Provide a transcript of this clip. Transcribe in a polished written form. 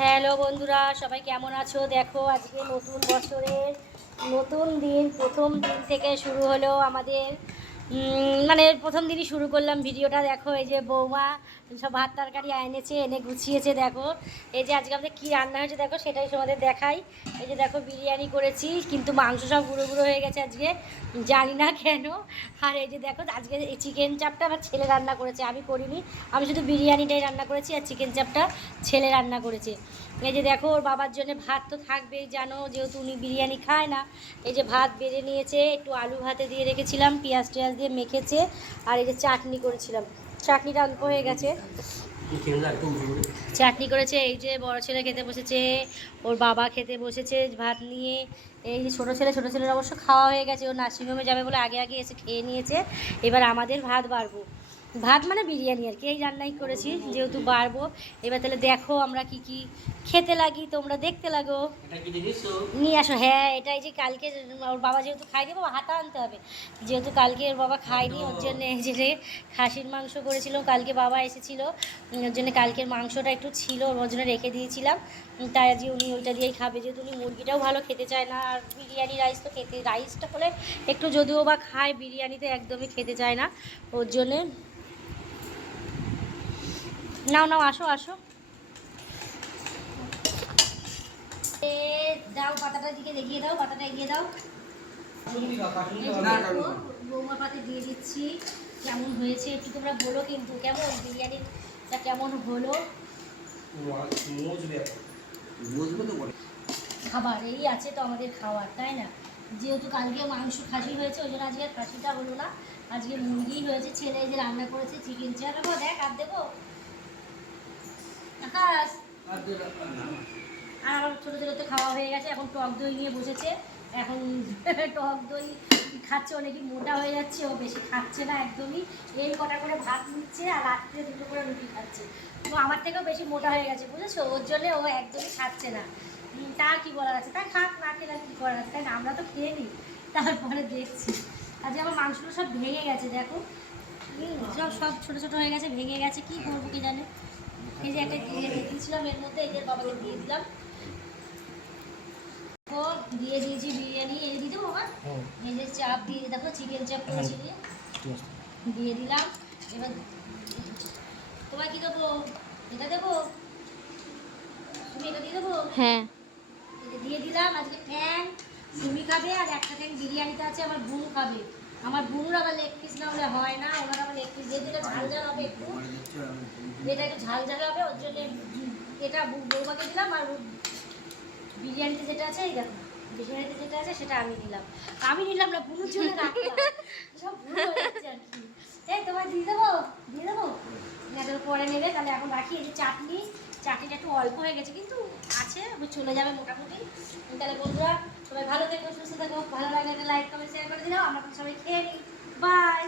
Hello বন্ধুরা, সবাই কেমন আছো? দেখো আজকে নতুন বছরের নতুন দিন, প্রথম দিন থেকে শুরু হলো আমাদের মানে প্রথম দিনই শুরু করলাম ভিডিওটা। দেখো এই যে বৌমা সব ভাত তরকারি এনেছে, এনে গুছিয়েছে। দেখো এই যে আজকে আমাদের কী রান্না হয়েছে দেখো, সেটাই তোমাদের দেখাই। এই যে দেখো বিরিয়ানি করেছি, কিন্তু মাংস সব গুঁড়ো গুঁড়ো হয়ে গেছে আজকে, জানি না কেন। আর এই যে দেখো আজকে এই চিকেন চাপটা আমার ছেলে রান্না করেছে, আমি করিনি। আমি শুধু বিরিয়ানিটাই রান্না করেছি, আর চিকেন চাপটা ছেলে রান্না করেছে। এই যে দেখো ওর বাবার জন্য ভাত তো থাকবেই, জানো, যেহেতু উনি বিরিয়ানি খায় না। এই যে ভাত বেড়ে নিয়েছে, একটু আলু ভাতে দিয়ে রেখেছিলাম, পেঁয়াজ টেয়াজ দিয়ে মেখেছে। আর এই যে চাটনি করেছিলাম, চাটনিটা অল্প হয়ে গেছে। চাটনি করেছে। এই যে বড় ছেলে খেতে বসেছে, ওর বাবা খেতে বসেছে ভাত নিয়ে। এই যে ছোটো ছেলের অবশ্য খাওয়া হয়ে গেছে, ও নার্সিংহোমে যাবে বলে আগে আগে এসে খেয়ে নিয়েছে। এবার আমাদের ভাত বাড়বো, ভাত মানে বিরিয়ানি আর কি, এই রান্নাই করেছি যেহেতু বাড়বো। এবার তাহলে দেখো আমরা কি কি খেতে লাগি, তোমরা দেখতে লাগো। নিয়ে আসো। হ্যাঁ, এটাই যে কালকে ওর বাবা যেহেতু খায়নি, বাবা হাতা আনতে হবে, যেহেতু কালকে ওর বাবা খায়নি, ওর জন্য এই যে খাসির মাংস করেছিল, কালকে বাবা এসেছিলো, ওর জন্য কালকের মাংসটা একটু ছিল, ওর জন্য রেখে দিয়েছিলাম। তাই আজকে উনি ওইটা দিয়েই খাবে, যেহেতু উনি মুরগিটাও ভালো খেতে চায় না। আর বিরিয়ানি রাইস তো খেতে, রাইসটা হলে একটু যদিও বা খায়, বিরিয়ানিতে একদমই খেতে চায় না। ওর জন্যে নাও নাও, আসো আসো, দাও পাতাটার দিকে এগিয়ে দাও, পাতাটা এগিয়ে দাও। বৌমা পাতে দিয়ে দিচ্ছি। কেমন হয়েছে একটু তোমরা বলো কিন্তু, কেমন বিরিয়ানিটা কেমন হলো। খাবার এই আছে তো আমাদের খাবার, তাই না? যেহেতু কালকে মাংস খাসি হয়েছে, ওই জন্য আজকে খাসিটা হলো না, আজকে মুরগি হয়েছে। ছেলে যে রান্না করেছে চিকেন চাপ, দেখ আর দেবো আকাশ। আর আমার ছোটো ছেলেতে খাওয়া হয়ে গেছে, এখন টক দই নিয়ে বসেছে। এখন টক দই খাচ্ছে, ও নাকি মোটা হয়ে যাচ্ছে, ও বেশি খাচ্ছে না একদমই। এই কটা করে ভাত নিচ্ছে আর রাত্রে দুটো করে রুটি খাচ্ছে। তো আমার থেকেও বেশি মোটা হয়ে গেছে, বুঝেছো? ওর জন্য ও একদমই খাচ্ছে না। তা কি বলার আছে, তাই খাক, না খেলে কী করার আছে, তাই না? আমরা তো খেয়ে নিই, তারপরে দেখছি। আজকে আমার মাংসগুলো সব ভেঙে গেছে, দেখো সব সব ছোটো ছোটো হয়ে গেছে, ভেঙে গেছে, কী করবো কি জানে। এই যে একটা দিয়েছিলাম এর মধ্যে, এই যে বাবাকে দিয়ে দিলাম, ও দিয়ে দিয়েছি বিরিয়ানি। এই দিয়ে দেবো আমার, এই যে চাপ দিয়ে দেখো, চিকেন চাপ করেছি, দিয়ে দিলাম। এবার তোমায় কি দেবো? এটা দেবো? তুমি এটা দিয়ে দেবো? হ্যাঁ, এটা দিয়ে দিলাম। আজকে ট্যাং তুমি খাবে, আর একটা ট্যাং বিরিয়ানিতে আছে আমার বুনু খাবে। আমার বুনুর আবার লেগ পিস না হলে হয় না, ওনার আবার লেগ পিস দিয়ে দিলে ঝাল ঝাল হবে একটু, এটা একটু ঝাল ঝাল হবে, ওর জন্য এটা বৌমাকে দিলাম। আর বিরিয়ানিতে যেটা আছে, এই দেখো বিরিয়ানিতে যেটা আছে সেটা আমি নিলাম। আমি নিলাম না, বুনুর জন্য রাখলাম। সব ভুল হয়ে যাচ্ছে আর কি। এই তোমায় দিয়ে দেবো? দিয়ে দেবো না, পরে নেবে তাহলে। এখন রাখি। এই যে চাটনিটা একটু অল্প হয়ে গেছে, কিন্তু আছে, চলে যাবে মোটামুটি। তাহলে বন্ধুরা সবাই ভালো থেকো, সুস্থ থেকো, ভালো লাগলে একটা লাইক কমেন্ট শেয়ার করে দিলাম। আমরা সবাই খেয়ে নিই। বাই।